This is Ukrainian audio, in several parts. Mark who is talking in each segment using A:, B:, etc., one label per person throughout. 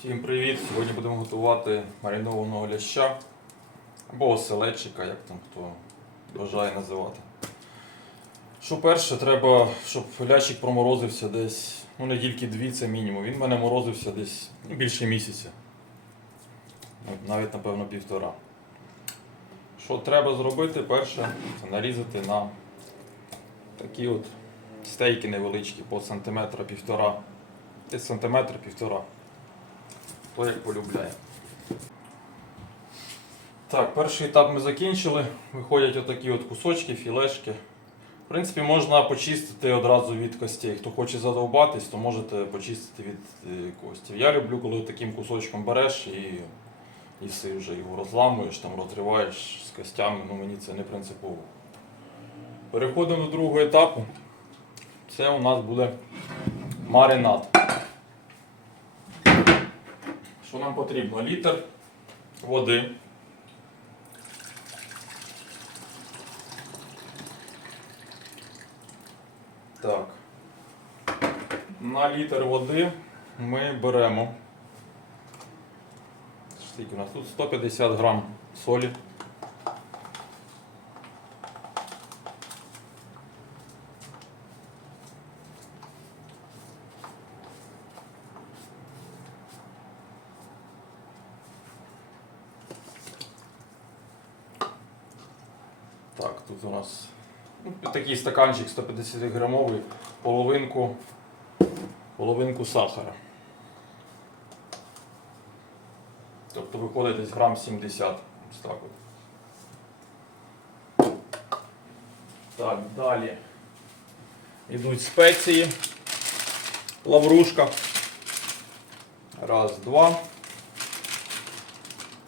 A: Всім привіт! Сьогодні будемо готувати маринованого ляща або оселедчика, як там хто бажає називати. Що перше, треба, щоб лящик проморозився десь, ну недільки дві це мінімум. Він в мене морозився десь ну, більше місяця. Ну, Навіть, напевно, півтора. Що треба зробити? Перше, це нарізати на такі от стейки невеличкі по сантиметра півтора. Десь сантиметр півтора. Хто як полюбляє. Так, перший етап ми закінчили. Виходять отакі от кусочки, філешки. В принципі, можна почистити одразу від костей. Хто хоче задовбатись, то можете почистити від е, костів. Я люблю, коли таким кусочком береш і їси вже його розламуєш, там розриваєш з костями, ну мені це не принципово. Переходимо до другого етапу. Це у нас буде маринад. Що нам потрібно? Літр води. Так. На літр води ми беремо. Скільки у нас тут 150 грам солі. Так, тут у нас такий стаканчик 150 грамовий, половинку, половинку сахара. Тобто виходить десь грам 70. Ось так от. Так, далі йдуть спеції. Лаврушка. Раз, два.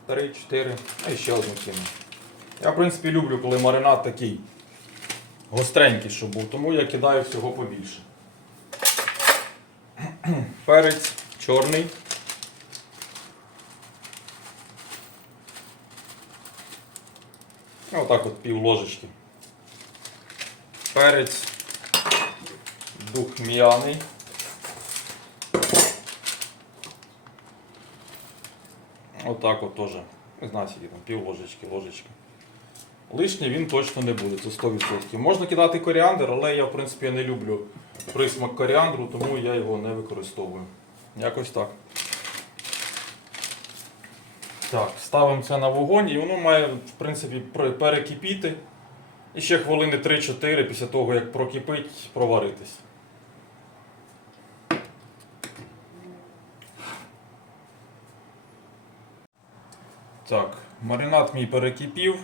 A: Три, чотири. І ще одну кину. Я, в принципі, люблю, коли маринад такий гостренький, щоб був, тому я кидаю всього побільше. Перець чорний. Отак от пів ложечки. Перець духм'яний. Отак от теж. Не знаю, скільки там, пів ложечки, ложечки. Лишній він точно не буде, це 100%. Можна кидати коріандр, але я в принципі не люблю присмак коріандру, тому я його не використовую. Якось так. Так, ставимо це на вогонь і воно має в принципі перекипіти. І ще хвилини 3-4 після того, як прокипить, проваритись. Так, маринад мій перекипів.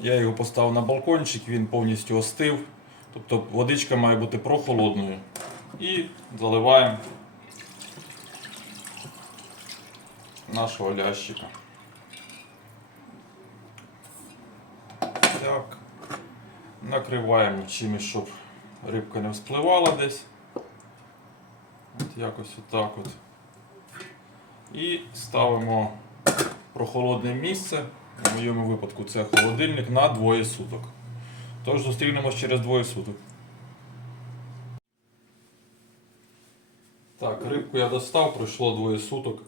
A: Я його поставив на балкончик, він повністю остив. Тобто водичка має бути прохолодною. І заливаємо нашого лящика. Так. Накриваємо чимось, щоб рибка не вспливала десь. От якось отак от. І ставимо прохолодне місце. В моєму випадку це холодильник на двоє суток. Тож зустрінемось через двоє суток. Так, рибку я достав, пройшло двоє суток.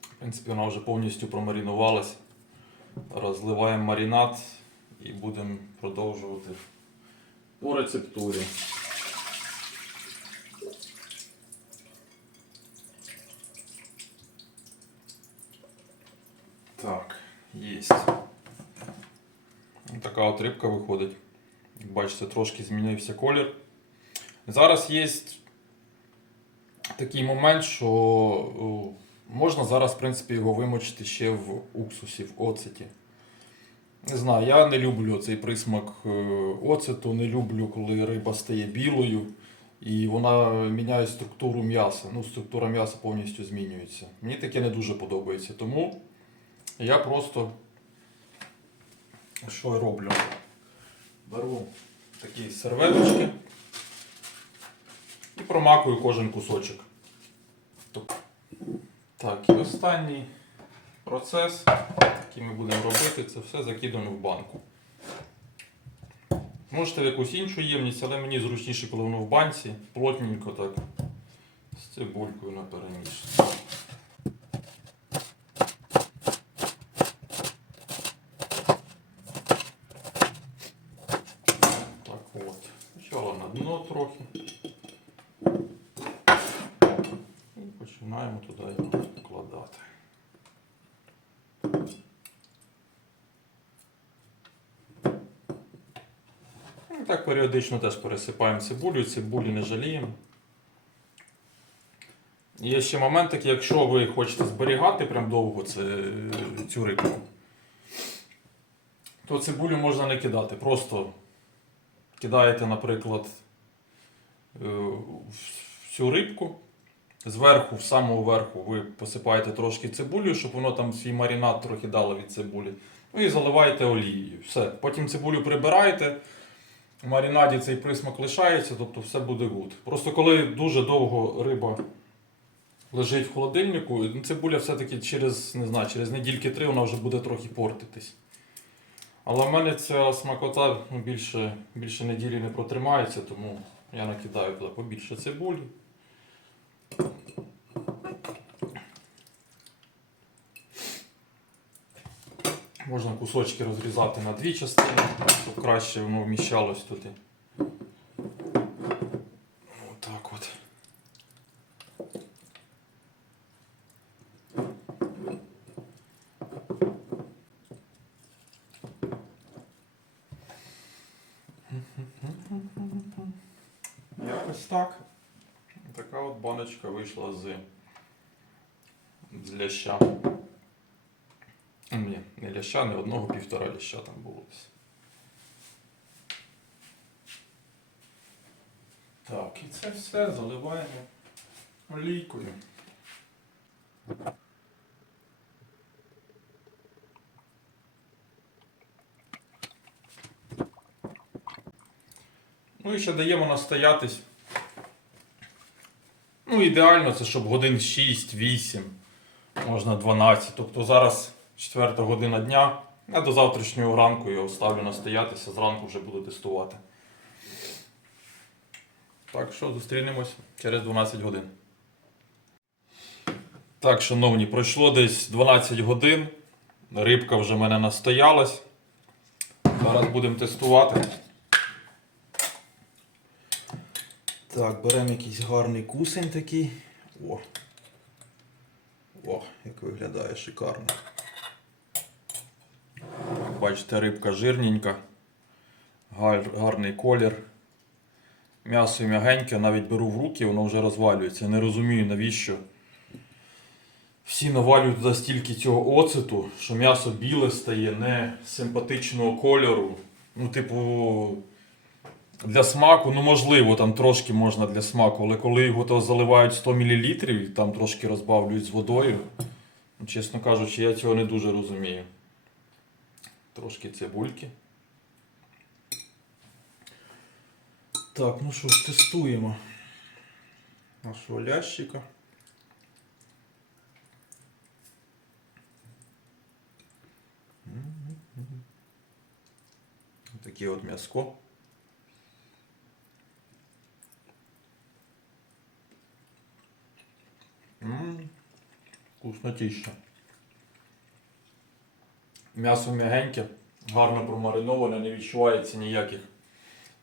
A: В принципі, вона вже повністю промаринувалась. Розливаємо маринад і будемо продовжувати по рецептурі. Так, єсть. Ось Така от рибка виходить. Як бачите, трошки змінився колір. Зараз є такий момент, що можна зараз, в принципі, його вимочити ще в уксусі, в оцеті. Не знаю, я не люблю цей присмак е, оцету, не люблю, коли риба стає білою і вона міняє структуру м'яса. Ну, структура м'яса повністю змінюється. Мені таке не дуже подобається. Тому я просто що я роблю? Беру такі серветочки і промакую кожен кусочок. Тобто- Так, і останній процес, який ми будемо робити, це все закидано в банку. Можете в якусь іншу ємність, але мені зручніше, коли воно в банці, плотненько так, з цибулькою на перемішці. починаємо туди його вкладати. Ну, Так періодично теж пересипаємо цибулю, цибулі не жаліємо. Є ще момент такий, якщо ви хочете зберігати прям довго цю рибку, то цибулю можна не кидати. Просто кидаєте, наприклад, е, в цю рибку. Зверху, в самого верху, ви посипаєте трошки цибулю, щоб воно там свій маринад трохи дало від цибулі. Ну і заливаєте олією. Все. Потім цибулю прибираєте. В маринаді цей присмак лишається, тобто все буде гуд. Просто коли дуже довго риба лежить в холодильнику, цибуля все-таки через, не знаю, через недільки три вона вже буде трохи портитись. Але в мене ця смакота ну, більше, більше неділі не протримається, тому я накидаю туди побільше цибулі. Можна кусочки розрізати на дві частини, щоб краще воно вміщалось туди. Отак от. Якось так. Така от баночка вийшла з, з ляща. Не ляща, не одного, півтора ляща там було. Так, і це все заливаємо олійкою. Ну і ще даємо настоятись. Ну, ідеально це, щоб годин 6-8, можна 12. Тобто зараз 4 година дня. Я до завтрашнього ранку його ставлю настоятися, зранку вже буду тестувати. Так що зустрінемось через 12 годин. Так, шановні, пройшло десь 12 годин. Рибка вже в мене настоялась. Зараз будемо тестувати. Так, беремо якийсь гарний кусень такий. О. О, як виглядає шикарно. Бачите, рибка жирненька, гарний колір. М'ясо м'ягеньке, навіть беру в руки, воно вже розвалюється. Не розумію навіщо. Всі навалюють туди стільки цього оцету, що м'ясо біле стає, не симпатичного кольору. Ну, типу, для смаку, ну можливо, там трошки можна для смаку, але коли його то заливають 100 мл і там трошки розбавлюють з водою, ну, чесно кажучи, я цього не дуже розумію. Трошки цибульки. Так, ну що ж, тестуємо нашого лящика. Таке от м'яско. Вкуснотіще. М'ясо м'ягеньке, гарно промариноване, не відчувається ніяких,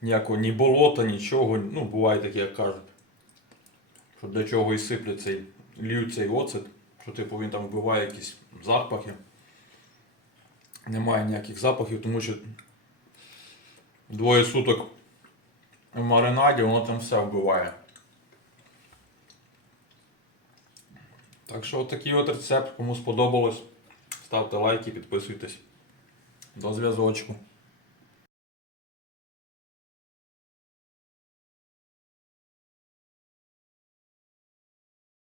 A: ніякого ні болота, нічого. Ну, буває таке, як кажуть. Що для чого і сиплять цей, льють цей оцет, що типу він там вбиває якісь запахи. Немає ніяких запахів, тому що двоє суток в маринаді, воно там все вбиває. Так що такий от рецепт, кому сподобалось, ставте лайки, підписуйтесь. До зв'язочку.